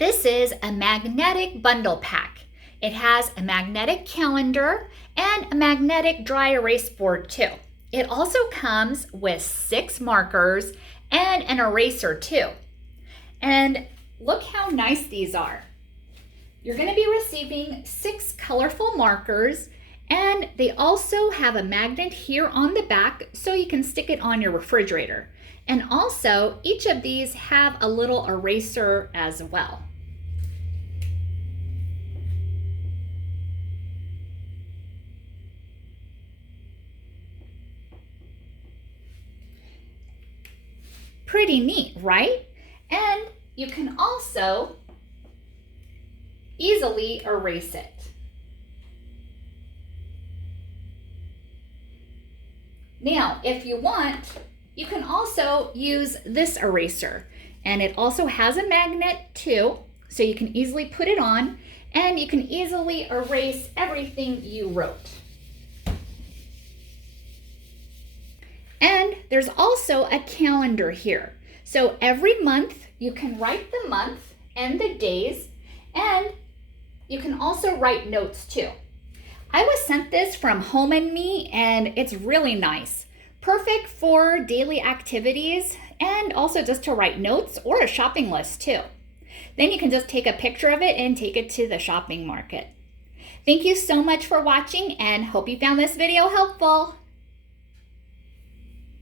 This is a magnetic bundle pack. It has a magnetic calendar and a magnetic dry erase board too. It also comes with 6 markers and an eraser too. And look how nice these are. You're going to be receiving 6 colorful markers, and they also have a magnet here on the back so you can stick it on your refrigerator. And also, each of these have a little eraser as well. Pretty neat, right? And you can also easily erase it. Now, if you want, you can also use this eraser, and it also has a magnet too, so you can easily put it on and you can easily erase everything you wrote. And there's also a calendar here. So every month you can write the month and the days, and you can also write notes too. I was sent this from Home and Me, and it's really nice. Perfect for daily activities and also just to write notes or a shopping list too. Then you can just take a picture of it and take it to the shopping market. Thank you so much for watching, and hope you found this video helpful.